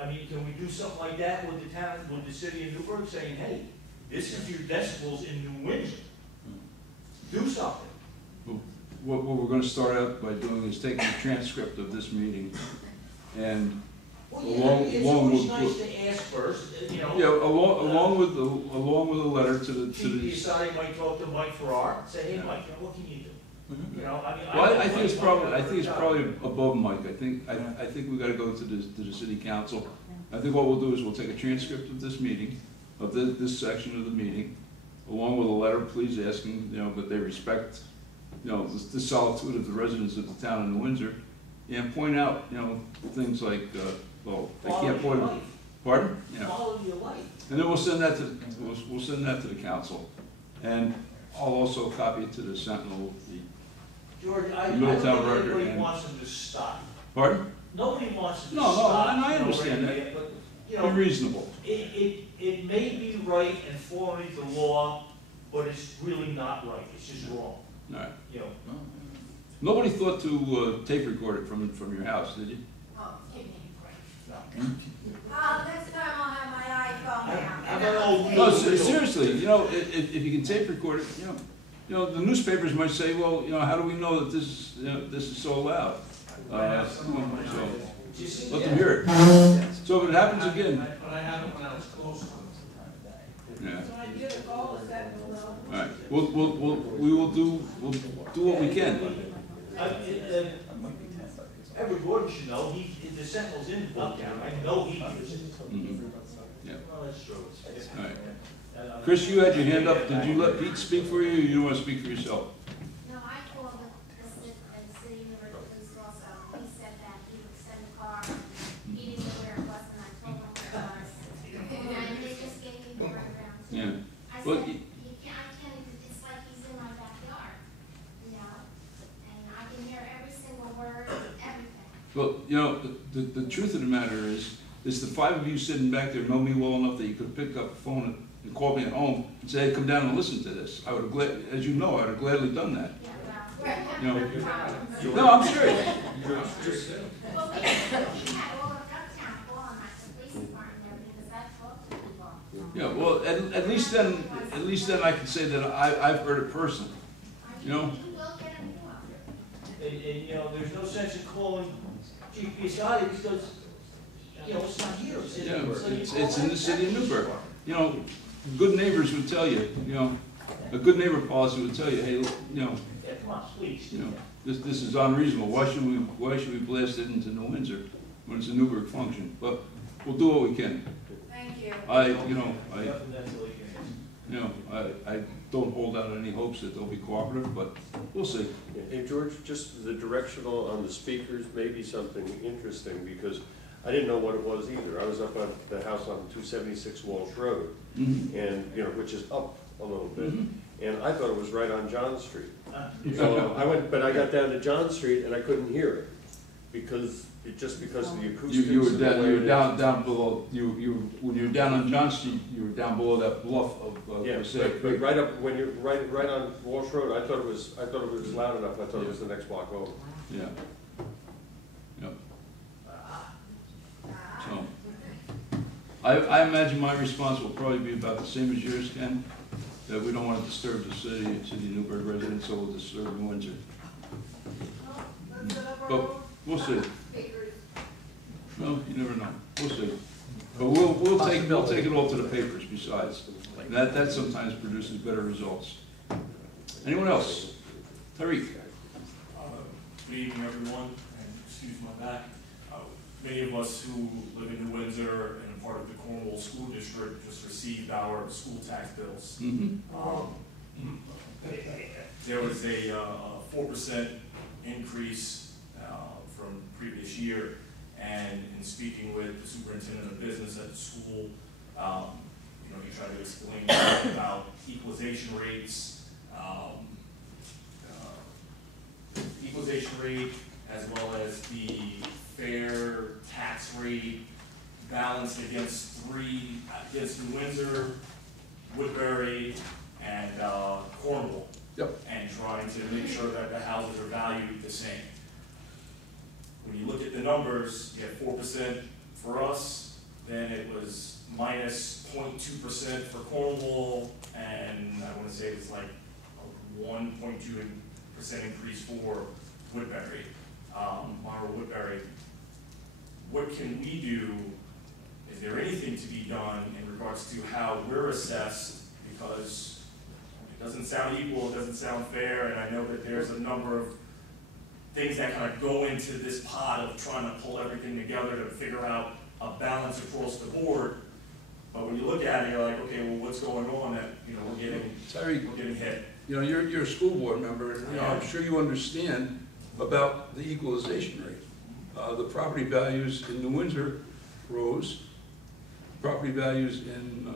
I mean, can we do something like that with the town, with the city of Newburgh, saying, hey, this is your decibels in New Windsor? Do something. what we're gonna start out by doing is taking a transcript of this meeting, and Well, Along- yeah, it's along always with- nice to ask first, you know. yeah, along with a letter to the, You decide, you might talk to Mike Farrar, say, hey, Yeah. Mike, you know, what can you do? Mhm. You know, I mean. Well, I know think it's Mike probably, might I think it's have a probably job. above Mike. I think we gotta go to the city council. I think what we'll do is we'll take a transcript of this meeting, of this section of the meeting, along with a letter, please asking, you know, that they respect, you know, the solitude of the residents of the town of New Windsor, and point out, you know, things like, well, they can't Quality put, of life. pardon? Yeah. Quality of life. And then we'll send that to, we'll send that to the council. And I'll also copy it to the Sentinel, George, I don't Middletown think Record anybody and- wants them to stop. pardon? Nobody wants them to No, no, stop. and I you know, understand right, that. But, you Be know, reasonable. it may be right and fall underneath the law, but it's really not right. It's just wrong, All right. you know. Nobody thought to tape record it from your house, did you? Oh, give me a break. Next time I'll have my iPhone out. I'm an old- No, seriously, you know, if you can tape record it, you know, the newspapers might say, well, you know, how do we know that this, you know, this is so loud? So, let them hear it. So if it happens again, But I have it when I was close. yeah, So I get a call, is that below? all right, we'll do what we can. Every Gordon should know, the Sentinel's in Bucktown, I know he uses it. Mhm. Yeah, Well, that's true. all right. Chris, you had your hand up, did you let Pete speak for you, or you want to speak for yourself? No, I called the city police also. He said that he would send a car. He didn't know where it was, and I told him where it was. And they just gave me the runaround. Yeah. I Well, said, I can't, it's like he's in my backyard, you know? And I can hear every single word, everything. Well, you know, the truth of the matter is the five of you sitting back there know me well enough that you could pick up the phone and call me at home and say, hey, come down and listen to this. I would have as you know, I would have gladly done that. Yeah, well, we're having You know, no problems. no, I'm serious. Well, we had all of Uptown calling the police department there because I talked to people. Yeah, well, at least then I can say that I've heard it personally, you know? You will get a new one. And, you know, there's no sense in calling GPS Gotti because, you know, it's not here. It's in, Yeah, so you it's call in that- the city of that's Newburgh. smart. You know, good neighbors would tell you, you know, a good neighbor policy would tell you, hey, you know, Yeah, come on, please. you know, this is unreasonable. Why should we blast it into New Windsor when it's a Newburgh function? But we'll do what we can. Thank you. Nothing that's illegal. I don't hold out any hopes that they'll be cooperative, but we'll see. Hey, George, just the directional on the speakers may be something interesting, because I didn't know what it was either. I was up at the house on 276 Walsh Road, Mhm. and, you know, which is up a little bit, Mhm. and I thought it was right on John Street. So but I got down to John Street and I couldn't hear it, because of the acoustics. You were and the down, way you were it down below, when you were down on John Street, you were down below that bluff of Yeah, Passaic but Creek. right up, when you're right on Walsh Road, I thought it was loud enough, I thought it was the next block over. Yeah. Yep. So, I imagine my response will probably be about the same as yours, Ken, that we don't want to disturb the city of Newburgh residents, so we'll disturb New Windsor. But we'll see. Well, you never know. We'll see. But we'll take it all to the papers besides. And that sometimes produces better results. Anyone else? Tariq? Good evening, everyone, and excuse my back. Many of us who live in New Windsor and are part of the Cornwall School District just received our school tax bills. Mm-hmm. there was a 4% increase from previous year. And in speaking with the superintendent of business at the school, you know, he tried to explain about equalization rates, as well as the fair tax rate balanced against New Windsor, Woodbury, and Cornwall. Yep. And trying to make sure that the houses are valued the same. When you look at the numbers, you have 4% for us, then it was minus 0.2% for Cornwall, and I want to say it's like a 1.2% increase for Woodbury. Woodbury, what can we do? Is there anything to be done in regards to how we're assessed? Because it doesn't sound equal, it doesn't sound fair, and I know that there's a number of things that kind of go into this pot of trying to pull everything together to figure out a balance across the board. But when you look at it, you're like, okay, well, what's going on that, you know, we're getting hit. You know, you're a school board member, and, you know, I'm sure you understand about the equalization rate. The property values in New Windsor rose. Property values in,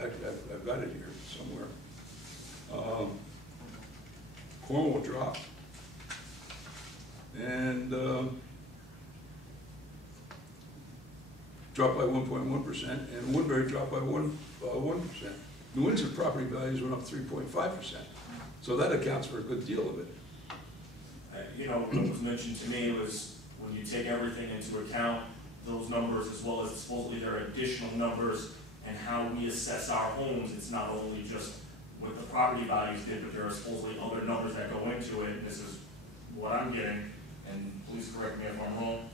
actually, I've got it here somewhere. Cornwall dropped. And dropped by 1.1%, and Woodbury dropped by 1%. New Windsor property values went up 3.5%. So that accounts for a good deal of it. You know, what was mentioned to me was when you take everything into account, those numbers, as well as supposedly there are additional numbers and how we assess our homes, it's not only just what the property values did, but there are supposedly other numbers that go into it. And this is what I'm getting, and please correct me if I'm wrong,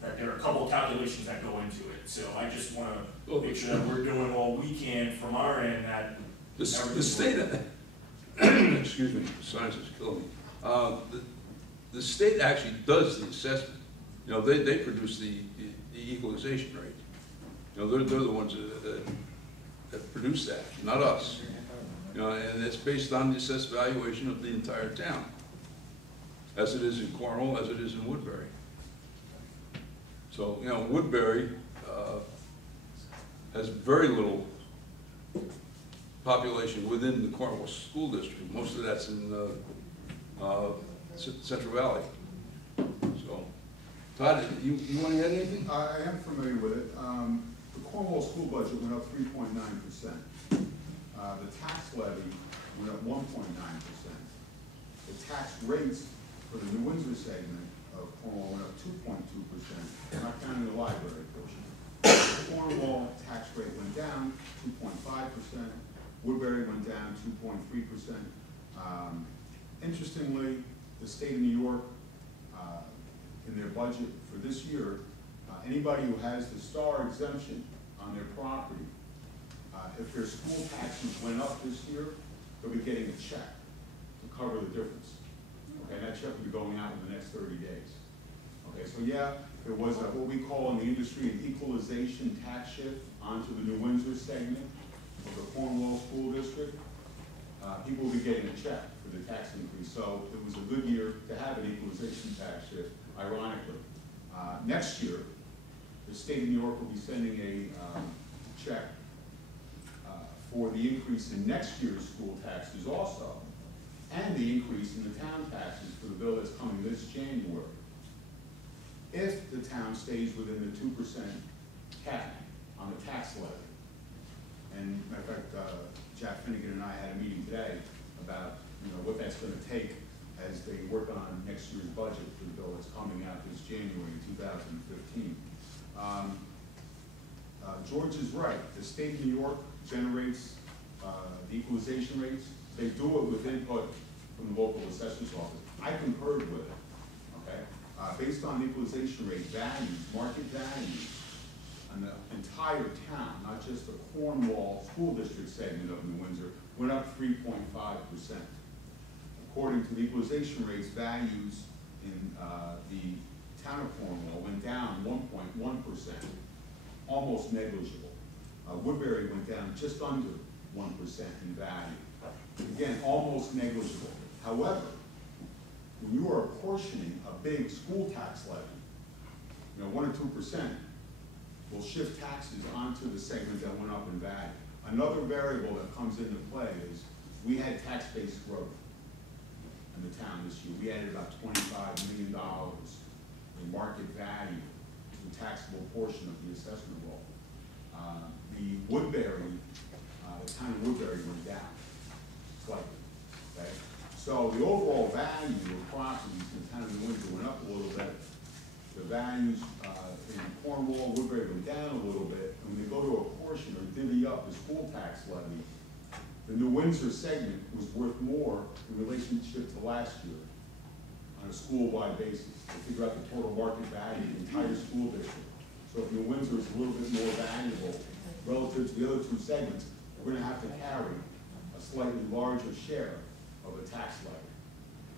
that there are a couple of calculations that go into it. So I just want to make sure that we're doing all we can from our end that the state, excuse me, the science is killing me. The state actually does the assessment. You know, they produce the equalization rate. You know, they're the ones that produce that, not us. You know, and it's based on the assessed valuation of the entire town, as it is in Cornwall, as it is in Woodbury. So, you know, Woodbury has very little population within the Cornwall School District. Most of that's in Central Valley. So, Todd, you want to add anything? I am familiar with it. The Cornwall school budget went up 3.9%. The tax levy went up 1.9%. The tax rates for the New Windsor segment of Cornwall went up 2.2%, not counting the library portion. The Cornwall tax rate went down 2.5%. Woodbury went down 2.3%. Interestingly, the state of New York, in their budget for this year, anybody who has the star exemption on their property, if their school taxes went up this year, they'll be getting a check to cover the difference. Okay, and that check will be going out in the next 30 days. Okay, so yeah, there was what we call in the industry an equalization tax shift onto the New Windsor segment of the Cornwall School District. People will be getting a check for the tax increase. So it was a good year to have an equalization tax shift, ironically. Next year, the state of New York will be sending a check for the increase in next year's school taxes also, and the increase in the town taxes for the bill that's coming this January. If the town stays within the 2% cap on the tax levy. And matter of fact, Jack Finnegan and I had a meeting today about what that's going to take as they work on next year's budget for the bill that's coming out this January 2015. George is right. The state of New York generates the equalization rates. They do it with input from the local assessor's office. I concurred with it. Okay, based on the equalization rate values, market values, on the entire town, not just the Cornwall School District segment of New Windsor, went up 3.5%. According to the equalization rates, values in the town of Cornwall went down 1.1%, almost negligible. Woodbury went down just under 1% in value. Again, almost negligible. However, when you are apportioning a big school tax levy, 1 or 2% will shift taxes onto the segment that went up in value. Another variable that comes into play is we had tax-based growth in the town this year. We added about $25 million in market value to the taxable portion of the assessment roll. The Woodbury, the town of Woodbury went down slightly, okay? So the overall value of properties in the town of New Windsor went up a little bit. The values in Cornwall, Woodbury went down a little bit. And when they go to a portion or divvy up the school tax levy, the New Windsor segment was worth more in relationship to last year on a school-wide basis. They figure out the total market value of the entire school district. So if New Windsor is a little bit more valuable relative to the other two segments, we're going to have to carry a slightly larger share of the tax levy.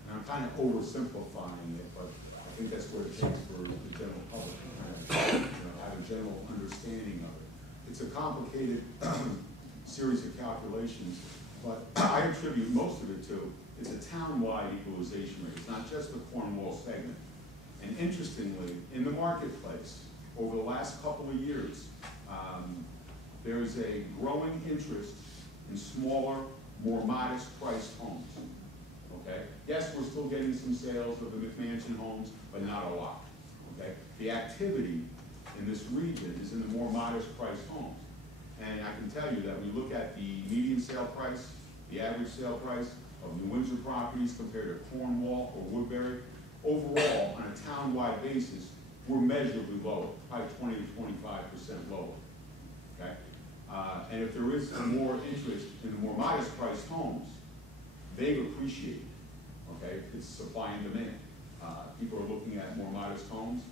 And I'm kind of oversimplifying it, but I think that's what it takes for the general public to kind of, have a general understanding of it. It's a complicated series of calculations, but I attribute most of it to it's a town-wide equalization rate. It's not just the Cornwall segment. And interestingly, in the marketplace, over the last couple of years, there's a growing interest in smaller, more modest-priced homes. Okay? Yes, we're still getting some sales of the McMansion homes, but not a lot. Okay? The activity in this region is in the more modest-priced homes. And I can tell you that when you look at the median sale price, the average sale price of New Windsor properties compared to Cornwall or Woodbury, overall, on a town-wide basis, we're measurably lower, probably 20 to 25% lower. Okay? And if there is more interest in the more modest-priced homes, they've appreciated. Okay? It's supply and demand. People are looking at more modest homes.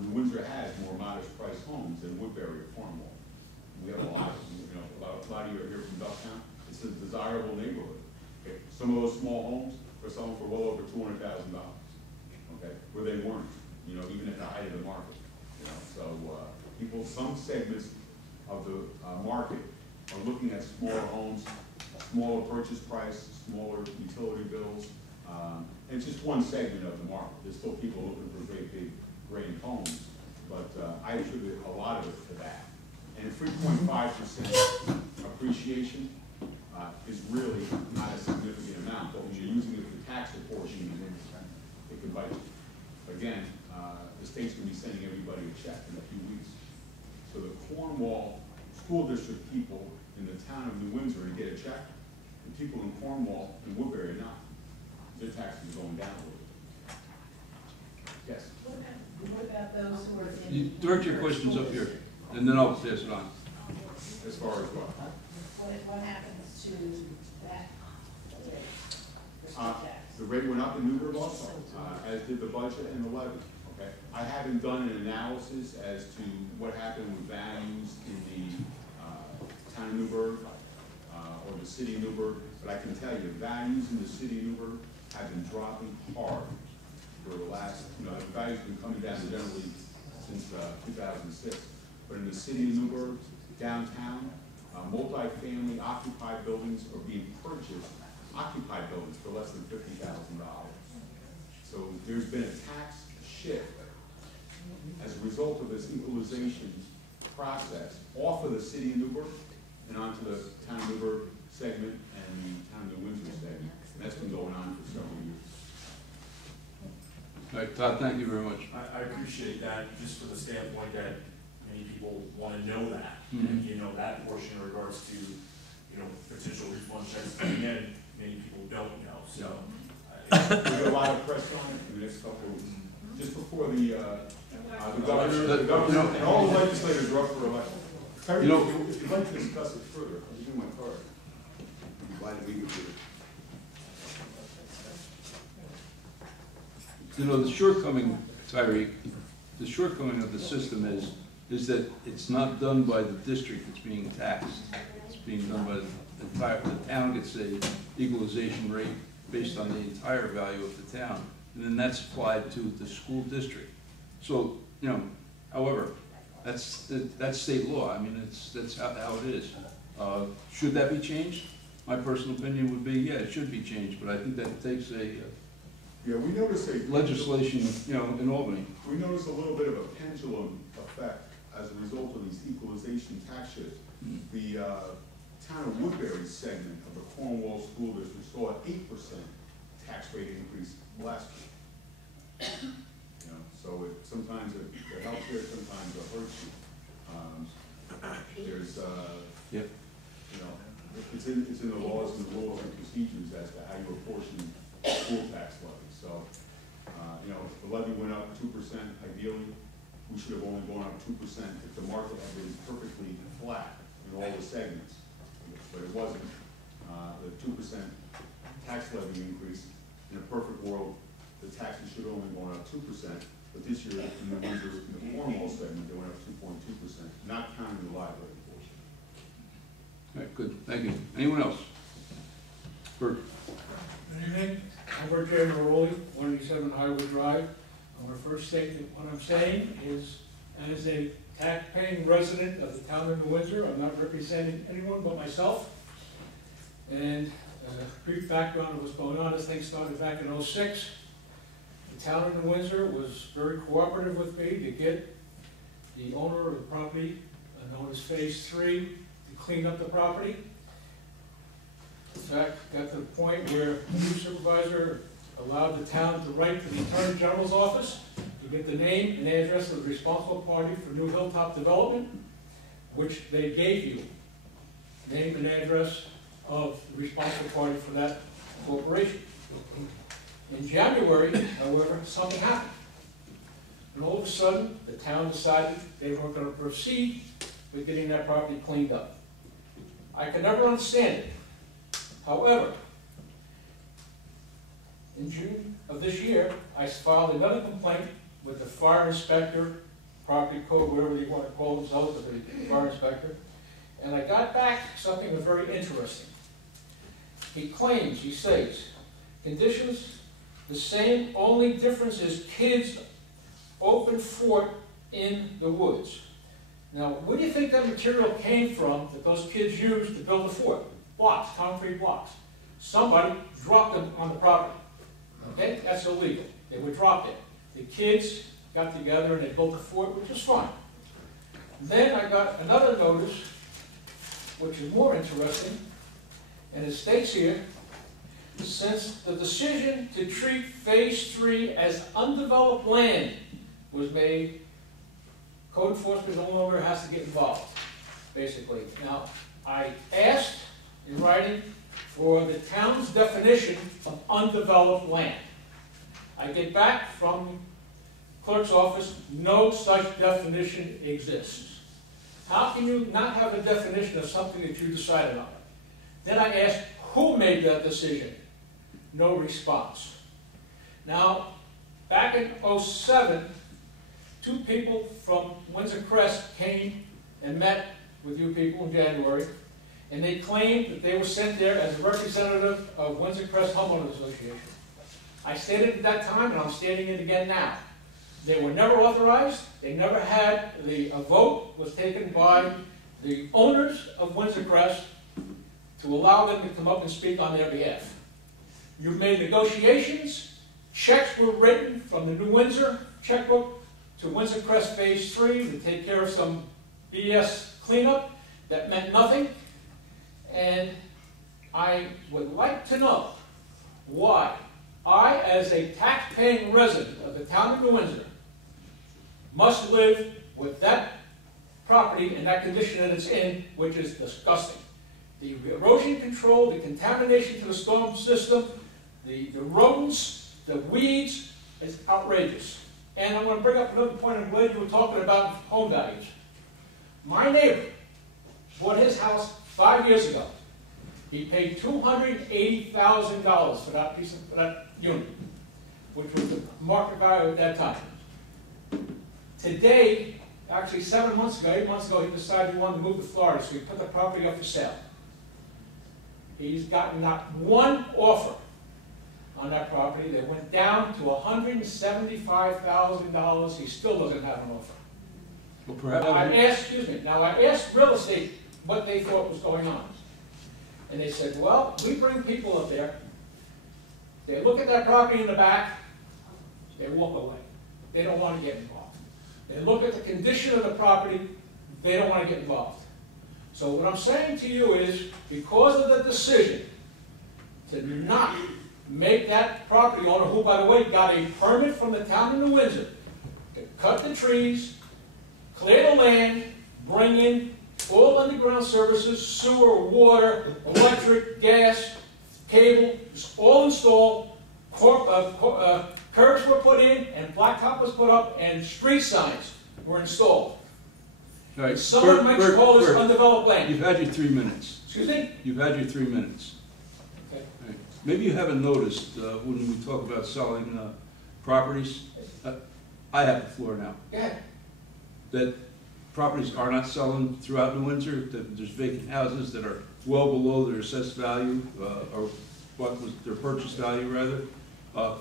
New Windsor has more modest-priced homes than Woodbury or Cornwall. We have a lot of you are here from Ducktown. It's a desirable neighborhood. Okay? Some of those small homes are selling for well over $200,000. Okay? Where they weren't, even at the height of the market. So some segments of the market are looking at smaller homes, smaller purchase price, smaller utility bills. And it's just one segment of the market. There's still people looking for great big grand homes, but I attribute a lot of it to that. And 3.5% appreciation is really not a significant amount, but when you're using it for tax apportionment, it can bite you. Again, the state's going to be sending everybody a check in a few weeks. So the Cornwall school district people in the town of New Windsor are going to get a check, and people in Cornwall and Woodbury are not. Their taxes are going down a little bit. Yes? What about those who are in? You direct your questions up here, and then I'll pass it on. As far as what? What happens to that rate? The rate went up in Newburgh also, as did the budget and the levy. Okay, I haven't done an analysis as to what happened with values in the town of Newburgh or the city of Newburgh, but I can tell you values in the city of Newburgh have been dropping hard for the last. The values have been coming down generally since 2006. But in the city of Newburgh, downtown, multi-family occupied buildings are being purchased. Occupied buildings for less than $50,000. So there's been a tax shift as a result of this equalization process off of the city of Newburgh and onto the town of Newburgh segment and the town of New Windsor segment. And that's been going on for several years. All right, Todd, thank you very much. I appreciate that, just for the standpoint that many people want to know that. Mm-hmm. And, that portion in regards to, potential refund checks coming in, many people don't know, so. There's a lot of pressure on it in the next couple of weeks. Just before the governor and all the legislators are up for election. Terry, if you'd like to discuss it further, I'll give you my card. I'd be glad to meet with you. The shortcoming, Tyreek, the shortcoming of the system is that it's not done by the district that's being taxed. It's being done by the town gets a equalization rate based on the entire value of the town, and then that's applied to the school district. So, however, that's state law. I mean, that's how it is. Should that be changed? my personal opinion would be, yeah, it should be changed, but I think that takes a Yeah, we noticed legislation, you know, in Albany. We noticed a little bit of a pendulum effect as a result of these equalization tax shifts. The town of Woodbury segment of the Cornwall School District saw an 8% tax rate increase last year. You know, so sometimes it helps you, sometimes it hurts you. There's, Yep. you know, it's in the laws and rules and procedures as to how you apportion school tax levy. So, you know, if the levy went up 2%, ideally, we should have only gone up 2% if the market had been perfectly flat in all the segments, but it wasn't. The 2% tax levy increase, in a perfect world, the taxes should have only gone up 2%, but this year, in the Windsor, in the Cornwall segment, they went up 2.2%, not counting the library portion. All right, good, thank you. Anyone else? Bert? Good evening, I'm Bert J. Maroli, 187 Highwood Drive. I want to first state that what I'm saying is, as a tax-paying resident of the town of New Windsor, I'm not representing anyone but myself. And a brief background of what's going on, this thing started back in '06. The town of New Windsor was very cooperative with me to get the owner of the property, known as Phase 3, to clean up the property. In fact, got to the point where the new supervisor allowed the town to write to the Attorney General's office to get the name and address of the responsible party for New Hilltop Development, which they gave you. Name and address of the responsible party for that corporation. In January, however, something happened. And all of a sudden, the town decided they weren't going to proceed with getting that property cleaned up. I could never understand it. However, in June of this year, I filed another complaint with the fire inspector, property code, whatever you want to call themselves, the fire inspector, and I got back something very interesting. He claims, he says, conditions the same, only difference is kids open fort in the woods. Now, where do you think that material came from that those kids used to build the fort? Blocks, concrete blocks. Somebody dropped them on the property. Okay, that's illegal. They were dropped there. The kids got together and they built the fort, which is fine. Then I got another notice, which is more interesting, and it states here, since the decision to treat Phase 3 as undeveloped land was made, code enforcement no longer has to get involved, basically. Now, I asked in writing for the town's definition of undeveloped land. I get back from the clerk's office, no such definition exists. How can you not have a definition of something that you decided on? Then I asked, who made that decision? No response. Now, back in '07, two people from Windsor Crest came and met with you people in January, and they claimed that they were sent there as a representative of Windsor Crest Homeowners Association. I stated at that time, and I'm stating it again now, they were never authorized, they never had, a vote was taken by the owners of Windsor Crest to allow them to come up and speak on their behalf. You've made negotiations, checks were written from the New Windsor checkbook to Windsor Crest Phase 3 to take care of some BS cleanup that meant nothing. And I would like to know why I, as a tax-paying resident of the town of New Windsor, must live with that property in that condition that it's in, which is disgusting. The erosion control, the contamination to the storm system, the rodents, the weeds, is outrageous. And I want to bring up another point I'm glad you were talking about home values. My neighbor bought his house 5 years ago. He paid $280,000 for that for that unit, which was the market value at that time. Today, actually 7 months ago, 8 months ago, he decided he wanted to move to Florida, so he put the property up for sale. He's gotten not one offer on that property. They went down to $175,000. He still doesn't have an offer. Well, perhaps Now, I asked real estate what they thought was going on. and they said, well, we bring people up there, they look at that property in the back, they walk away. They don't want to get involved. They look at the condition of the property, they don't want to get involved. So what I'm saying to you is, because of the decision to not make that property owner, who, by the way, got a permit from the town of New Windsor, to cut the trees, clear the land, bring in all underground services, sewer, water, electric, gas, cable, all installed, curbs were put in, and blacktop was put up, and street signs were installed. All right, Someone might call this undeveloped land. You've had your 3 minutes. Excuse me? You've had your 3 minutes. Okay. All right. Maybe you haven't noticed when we talk about selling properties. I have the floor now. Go ahead. That properties are not selling throughout New Windsor. That there's vacant houses that are well below their assessed value, or what was their purchase value rather,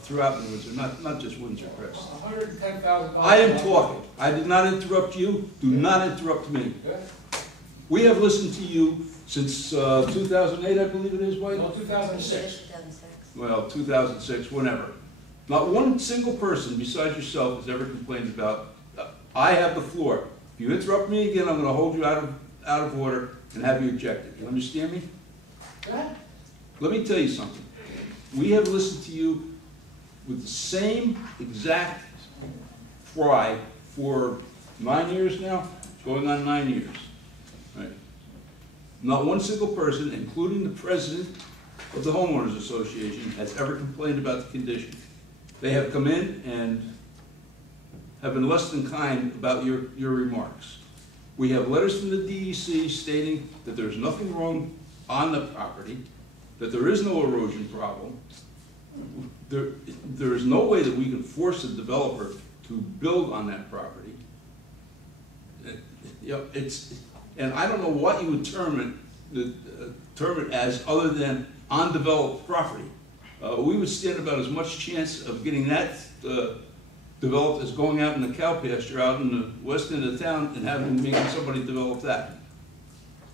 throughout New Windsor, not just Windsor Crest. $110,000. I am talking. I did not interrupt you. Do not interrupt me. Good. We have listened to you since 2008, I believe it is, Mike? No, 2006. 2006. Well, 2006, whenever. Not one single person besides yourself has ever complained about, I have the floor. If you interrupt me again, I'm going to hold you out of order and have you ejected. You understand me? Go ahead. Let me tell you something. We have listened to you with the same exact cry for 9 years now, going on 9 years. Right. Not one single person, including the president of the Homeowners Association, has ever complained about the condition. They have come in and have been less than kind about your remarks. We have letters from the DEC stating that there's nothing wrong on the property, that there is no erosion problem. There is no way that we can force a developer to build on that property. You know, and I don't know what you would term it as other than undeveloped property. We would stand about as much chance of getting that developed as going out in the cow pasture out in the west end of town and making somebody develop that.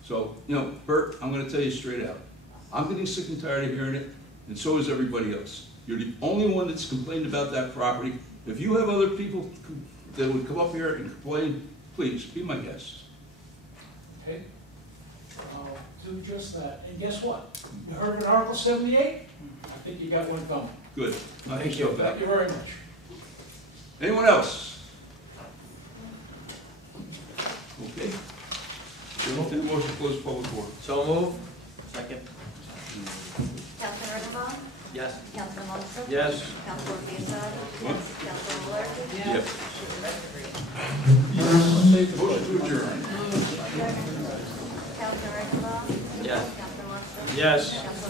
So, you know, Bert, I'm going to tell you straight out. I'm getting sick and tired of hearing it, and so is everybody else. You're the only one that's complained about that property. If you have other people that would come up here and complain, please, be my guest. Okay. I'll do just that. And guess what? You heard of Article 78? I think you got one coming. Good. Thank you. Thank you very much. Anyone else? Okay. Entertain a motion to close public forum. So move. Second. Councilman Rosenbaum? Yes. Councilman Lundstrom? Yes. Councilor Piazzardi? What? Councilor Malarkey? Yes. Motion to adjourn. Councilman Rosenbaum? Yes. Councilman Lundstrom? Yes. Councilor